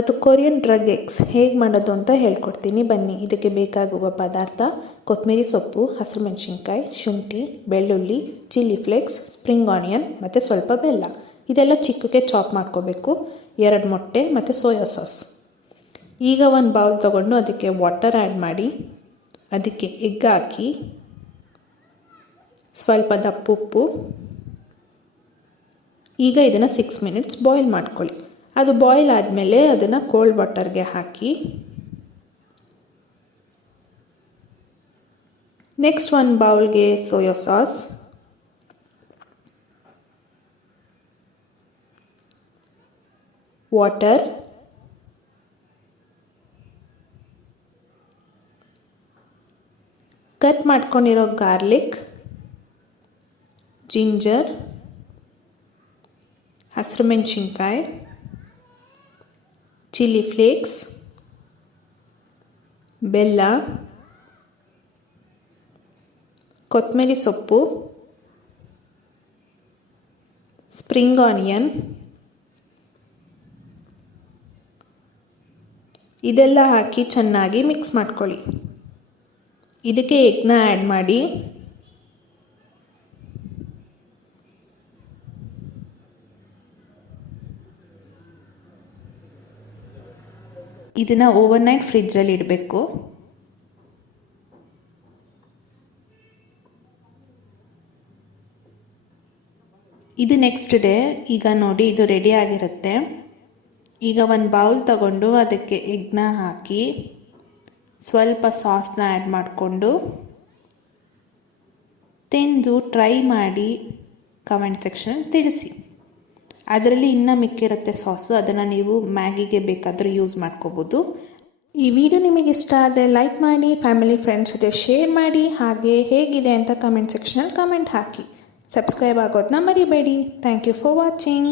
ಇವತ್ತು Korean drug eggs ಹೇಗೆ ಮಾಡೋದು ಅಂತ ಹೇಳ್ಕೊಡ್ತೀನಿ ಬನ್ನಿ. ಇದಕ್ಕೆ ಬೇಕಾಗುವ ಪದಾರ್ಥ ಕೊತ್ತಂಬರಿ ಸೊಪ್ಪು, ಹಸಿರುಮೆಣಸಿನ್ಕಾಯಿ, ಶುಂಠಿ, ಬೆಳ್ಳುಳ್ಳಿ, ಚಿಲ್ಲಿ ಫ್ಲೇಕ್ಸ್, ಸ್ಪ್ರಿಂಗ್ ಆನಿಯನ್ ಮತ್ತು ಸ್ವಲ್ಪ ಬೆಲ್ಲ. ಇದೆಲ್ಲ ಚಿಕ್ಕಕ್ಕೆ ಚಾಪ್ ಮಾಡ್ಕೋಬೇಕು. 2 ಮೊಟ್ಟೆ ಮತ್ತು ಸೋಯಾ ಸಾಸ್. ಈಗ ಒಂದು ಬೌಲ್ ತೊಗೊಂಡು ಅದಕ್ಕೆ ವಾಟರ್ ಆ್ಯಡ್ ಮಾಡಿ, ಅದಕ್ಕೆ ಎಗ್ ಹಾಕಿ, ಸ್ವಲ್ಪ ದಪ್ಪುಪ್ಪು. ಈಗ ಇದನ್ನು 6 ಮಿನಿಟ್ಸ್ ಬಾಯ್ಲ್ ಮಾಡ್ಕೊಳ್ಳಿ. ಅದು ಬಾಯ್ಲ್ ಆದಮೇಲೆ ಅದನ್ನು ಕೋಲ್ಡ್ ವಾಟರ್ಗೆ ಹಾಕಿ, ನೆಕ್ಸ್ಟ್ ಒಂದು ಬೌಲ್ಗೆ ಸೋಯಾ ಸಾಸ್, ವಾಟರ್, ಕಟ್ ಮಾಡ್ಕೊಂಡಿರೋ ಗಾರ್ಲಿಕ್, ಜಿಂಜರ್, ಹಸಿರುಮೆಣಸಿನ್ಕಾಯಿ, ಚಿಲ್ಲಿ ಫ್ಲೇಕ್ಸ್, ಬೆಲ್ಲ, ಕೊತ್ತಂಬರಿ ಸೊಪ್ಪು, ಸ್ಪ್ರಿಂಗ್ ಆನಿಯನ್, ಇದೆಲ್ಲ ಹಾಕಿ ಚೆನ್ನಾಗಿ ಮಿಕ್ಸ್ ಮಾಡ್ಕೊಳ್ಳಿ. ಇದಕ್ಕೆ ಎಗ್ನ ಆ್ಯಡ್ ಮಾಡಿ, ಇದನ್ನು ಓವರ್ನೈಟ್ ಫ್ರಿಜ್ಜಲ್ಲಿ ಇಡಬೇಕು. ಇದು ನೆಕ್ಸ್ಟ್ ಡೇ. ಈಗ ನೋಡಿ ಇದು ರೆಡಿ ಆಗಿರುತ್ತೆ. ಈಗ ಒಂದು ಬೌಲ್ ತಗೊಂಡು ಅದಕ್ಕೆ ಎಗ್ನ ಹಾಕಿ, ಸ್ವಲ್ಪ ಸಾಸ್ನ ಆ್ಯಡ್ ಮಾಡಿಕೊಂಡು ತಿಂದು ಟ್ರೈ ಮಾಡಿ ಕಮೆಂಟ್ ಸೆಕ್ಷನ್ ತಿಳಿಸಿ. ಅದರಲ್ಲಿ ಇನ್ನೂ ಮಿಕ್ಕಿರುತ್ತೆ ಸಾಸು, ಅದನ್ನು ನೀವು ಮ್ಯಾಗಿಗೆ ಬೇಕಾದರೆ ಯೂಸ್ ಮಾಡ್ಕೋಬೋದು. ಈ ವಿಡಿಯೋ ನಿಮಗೆ ಇಷ್ಟ ಆದರೆ ಲೈಕ್ ಮಾಡಿ, ಫ್ಯಾಮಿಲಿ ಫ್ರೆಂಡ್ಸ್ ಜೊತೆ ಶೇರ್ ಮಾಡಿ, ಹಾಗೆ ಹೇಗಿದೆ ಅಂತ ಕಮೆಂಟ್ ಸೆಕ್ಷನಲ್ಲಿ ಕಮೆಂಟ್ ಹಾಕಿ. ಸಬ್ಸ್ಕ್ರೈಬ್ ಆಗೋದನ್ನ ಮರಿಬೇಡಿ. Thank you for watching.